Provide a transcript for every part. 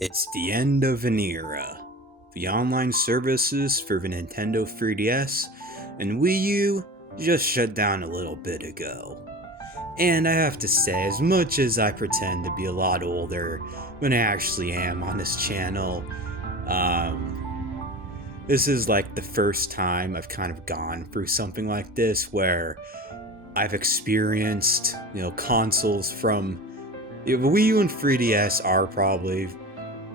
It's the end of an era. The online services for the Nintendo 3DS and Wii U just shut down a little bit ago. And I have to say, as much as I pretend to be a lot older when I actually am on this channel, this is like the first time I've kind of gone through something like this where I've experienced, consoles from the Wii U and 3DS are probably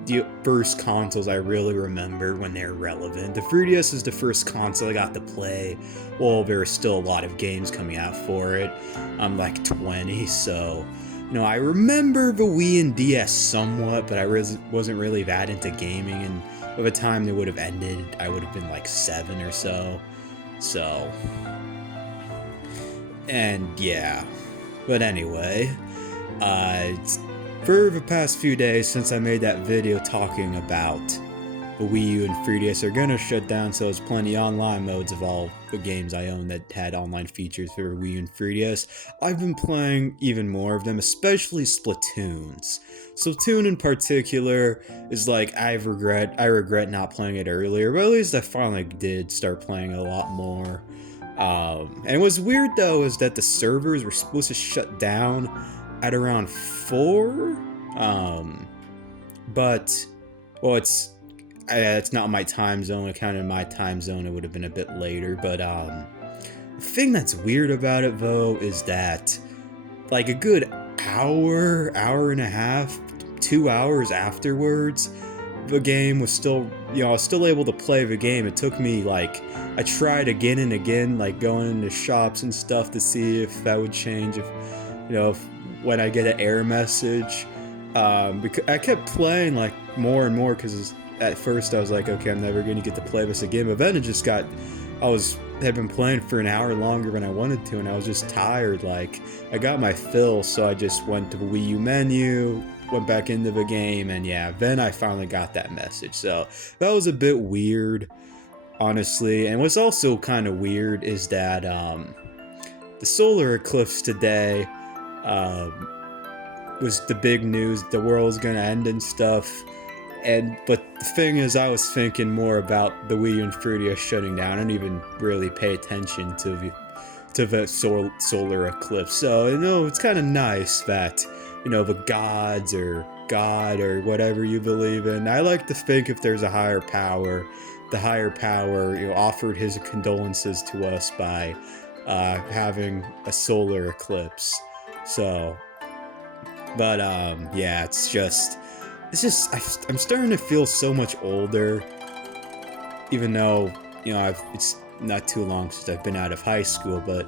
the first consoles I really remember when they're relevant. The 3DS is the first console I got to play while there were still a lot of games coming out for it. I'm like 20, so I remember the Wii and DS somewhat, but I wasn't really that into gaming, and by the time they would have ended, I would have been like 7 or so. And yeah. But anyway, it's for the past few days since I made that video talking about the Wii U and 3DS are gonna shut down, so there's plenty online modes of all the games I own that had online features for Wii U and 3DS. I've been playing even more of them, especially Splatoons. Splatoon in particular is like, I regret not playing it earlier, but at least I finally did start playing a lot more. And what's weird though is that the servers were supposed to shut down at around 4, but, well, it's not my time zone. Kind of my time zone, it would have been a bit later, but the thing that's weird about it though is that like a good hour and a half, 2 hours afterwards, the game was still, I was still able to play the game. It took me like, I tried again and again, like going into shops and stuff to see if that would change, when I get an error message, because I kept playing like more and more, because at first I was like, okay, I'm never going to get to play this again, but then it just got, had been playing for an hour longer than I wanted to, and I was just tired. Like, I got my fill, so I just went to the Wii U menu, went back into the game, and yeah, then I finally got that message. So that was a bit weird, honestly. And what's also kind of weird is that the solar eclipse today was the big news. The world's gonna end and stuff. But the thing is, I was thinking more about the Wii U and 3DS shutting down. I didn't even really pay attention to the solar eclipse. So it's kind of nice that the gods or God or whatever you believe in. I like to think if there's a higher power, the higher power offered his condolences to us by having a solar eclipse. So, but yeah, it's just I'm starting to feel so much older, even though it's not too long since I've been out of high school. But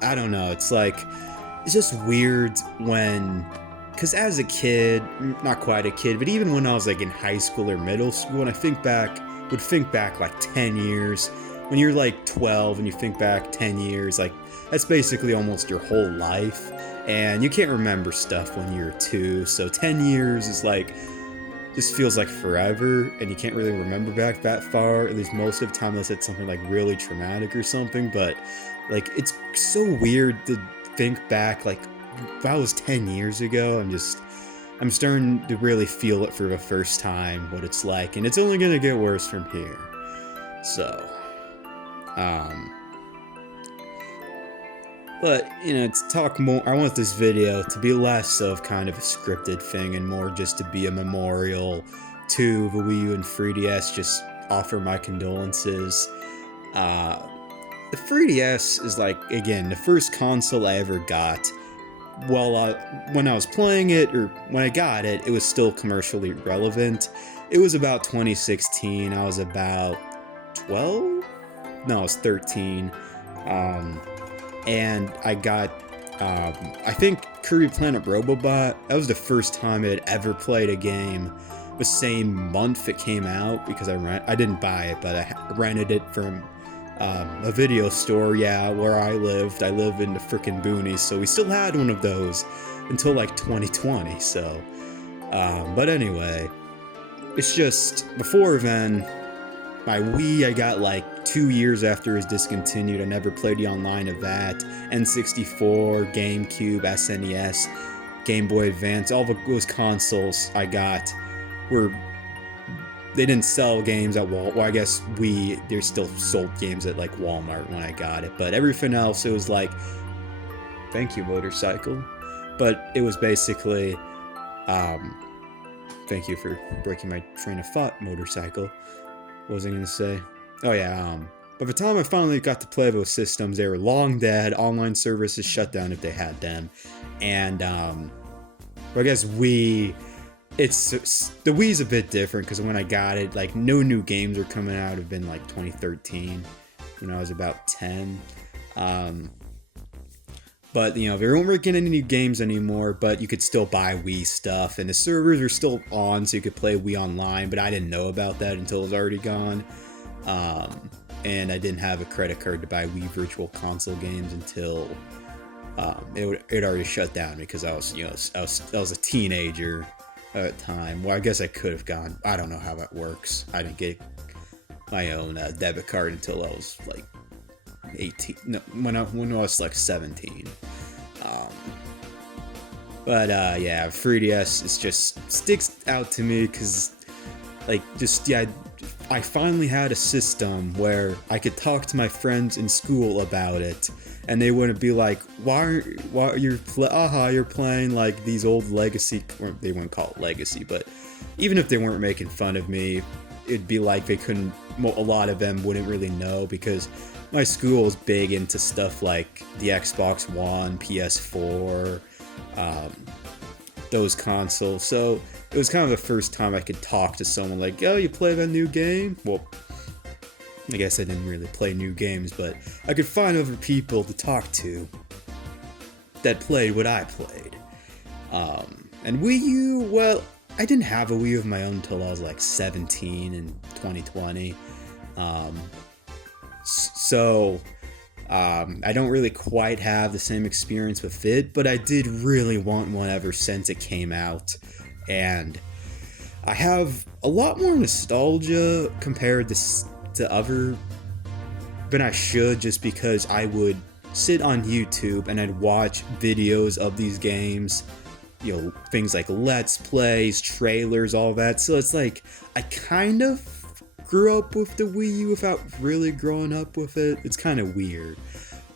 I don't know, it's just weird because as a kid, not quite a kid, but even when I was like in high school or middle school, and I would think back like 10 years, when you're like 12 and you think back 10 years, like that's basically almost your whole life. And you can't remember stuff when you're 2, so 10 years is just feels like forever, and you can't really remember back that far, at least most of the time, unless it's something like really traumatic or something. But like, it's so weird to think back, like, if that was 10 years ago. I'm starting to really feel it for the first time, what it's like, and it's only gonna get worse from here. So, but, to talk more, I want this video to be less of kind of a scripted thing and more just to be a memorial to the Wii U and 3DS, just offer my condolences. The 3DS is again, the first console I ever got. Well, when I was playing it, or when I got it, it was still commercially relevant. It was about 2016, I was about 12? No, I was 13. And I got, I think Kirby Planet Robobot. That was the first time I had ever played a game the same month it came out, because I didn't buy it, but I rented it from a video store, where I lived. I live in the frickin' boonies, so we still had one of those until 2020, so, but anyway, it's just, before then, my Wii I got 2 years after it was discontinued. I never played the online of that. N64, GameCube, SNES, Game Boy Advance, all those consoles I got were they didn't sell games at Walmart. Well, I guess they still sold games at like Walmart when I got it, but everything else it was like, thank you, motorcycle. But it was basically, thank you for breaking my train of thought, motorcycle. What was I gonna say? Oh yeah, by the time I finally got to play those systems, they were long dead. Online services shut down if they had them, and I guess the Wii's a bit different because when I got it, like no new games were coming out. It'd been like 2013 when I was about 10. But they weren't making any new games anymore. But you could still buy Wii stuff, and the servers were still on, so you could play Wii online. But I didn't know about that until it was already gone. And I didn't have a credit card to buy Wii Virtual Console games until it already shut down because I was a teenager at the time. Well, I guess I could have gone. I don't know how that works. I didn't get my own debit card until I was like 18. No, when I was like 17. But yeah, 3DS is just sticks out to me because I finally had a system where I could talk to my friends in school about it, and they wouldn't be like, why you're playing like these old legacy, or they wouldn't call it legacy, but even if they weren't making fun of me, it'd be like a lot of them wouldn't really know because my school was big into stuff like the Xbox One, PS4, those consoles, so it was kind of the first time I could talk to someone like, oh, you play that new game? Well, I guess I didn't really play new games, but I could find other people to talk to that played what I played. And Wii U, well, I didn't have a Wii U of my own until I was like 17 in 2020. So I don't really quite have the same experience with it, but I did really want one ever since it came out. And I have a lot more nostalgia compared to other than I should, just because I would sit on YouTube and I'd watch videos of these games, things like Let's Plays, trailers, all that. So it's like I kind of grew up with the Wii U without really growing up with it. It's kind of weird.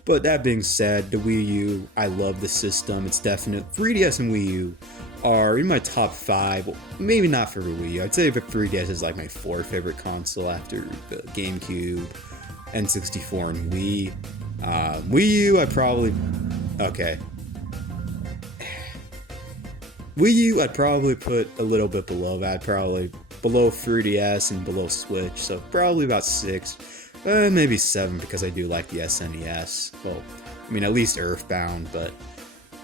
But that being said, the Wii U, I love the system. It's definite. 3DS and Wii U are in my top 5. Well, maybe not for the Wii U. I'd say the 3DS is like my 4th favorite console after the GameCube, N64, and Wii. Wii U, Wii U, I'd probably put a little bit below that. Probably below 3DS and below Switch. So probably about 6. Maybe 7 because I do like the SNES. Well, I mean, at least Earthbound, but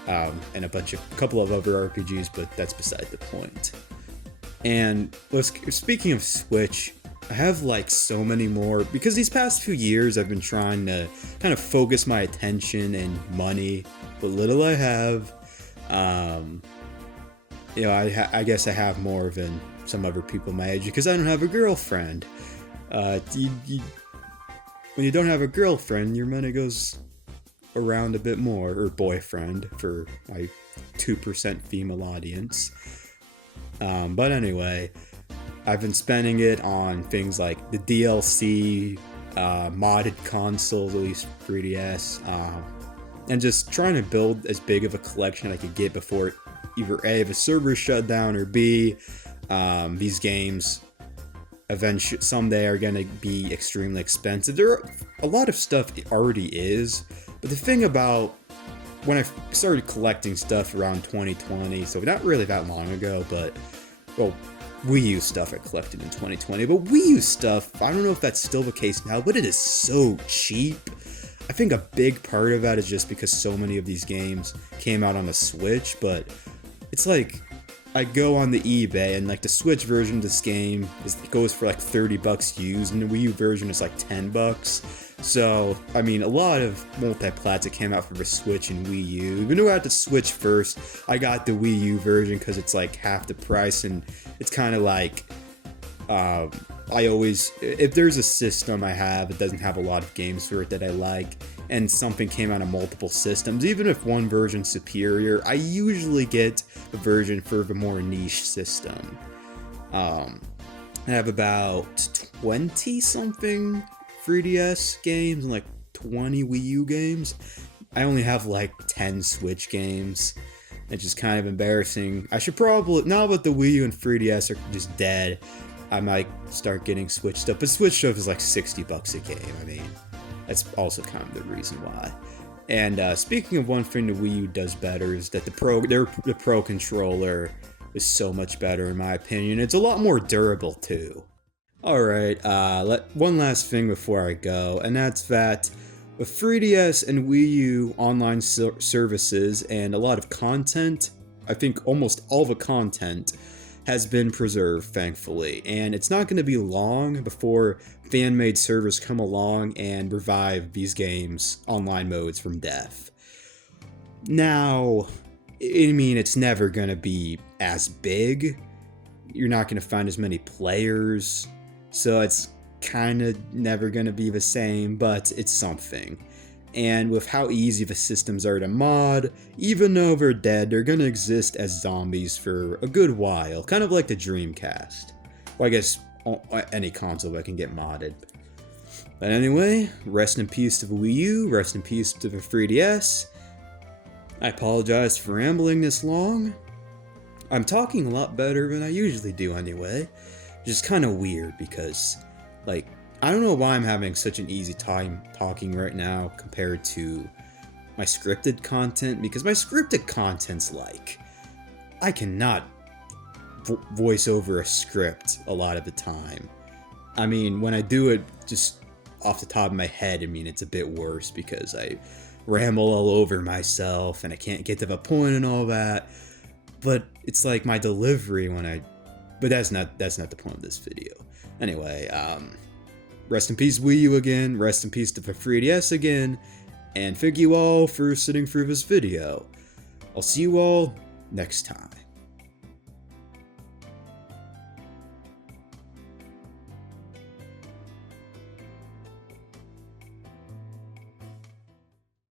and a couple of other RPGs, but that's beside the point. And speaking of Switch, I have like so many more because these past few years I've been trying to kind of focus my attention and money, what little I have. I guess I have more than some other people my age because I don't have a girlfriend. When you don't have a girlfriend, your money goes around a bit more, or boyfriend for my 2% female audience. But anyway, I've been spending it on things like the DLC, modded consoles, at least 3DS, and just trying to build as big of a collection I could get before either A, the server shut down, or B, these games eventually someday are gonna be extremely expensive. There are a lot of stuff it already is, but the thing about when I started collecting stuff around 2020, so not really that long ago, but Wii U stuff I collected in 2020, but Wii U stuff, I don't know if that's still the case now, but it is so cheap. I think a big part of that is just because so many of these games came out on the Switch, but it's like I go on the eBay and like the Switch version of this game goes for like $30 used, and the Wii U version is like $10. So, I mean, a lot of multi-plats that came out for the Switch and Wii U. Even though I had the Switch first, I got the Wii U version because it's like half the price, and it's kind of like, if there's a system I have that doesn't have a lot of games for it that I like, and something came out of multiple systems, even if one version's superior, I usually get the version for the more niche system. I have about 20 something 3DS games and like 20 Wii U games. I only have like 10 Switch games. It's just kind of embarrassing. I should probably, now that the Wii U and 3DS are just dead, I might start getting Switch stuff. But Switch stuff is like $60 a game. I mean, that's also kind of the reason why. And speaking of one thing the Wii U does better is that the Pro controller is so much better in my opinion. It's a lot more durable too. Alright, one last thing before I go, and that's that with 3DS and Wii U online services and a lot of content, I think almost all the content has been preserved, thankfully, and it's not going to be long before fan-made servers come along and revive these games' online modes from death. Now, I mean, it's never going to be as big. You're not going to find as many players, so it's kind of never going to be the same, but it's something. And with how easy the systems are to mod, even though they're dead, they're going to exist as zombies for a good while, kind of like the Dreamcast. Well, I guess any console that can get modded. But anyway, rest in peace to the Wii U, rest in peace to the 3DS. I apologize for rambling this long. I'm talking a lot better than I usually do anyway, which is kind of weird because, like, I don't know why I'm having such an easy time talking right now compared to my scripted content, because my scripted content's like, I cannot voice over a script a lot of the time. I mean, when I do it just off the top of my head, I mean, it's a bit worse because I ramble all over myself and I can't get to the point and all that. But it's like my delivery but that's not the point of this video. Anyway, rest in peace Wii U again, rest in peace to the 3DS again, and thank you all for sitting through this video. I'll see you all next time.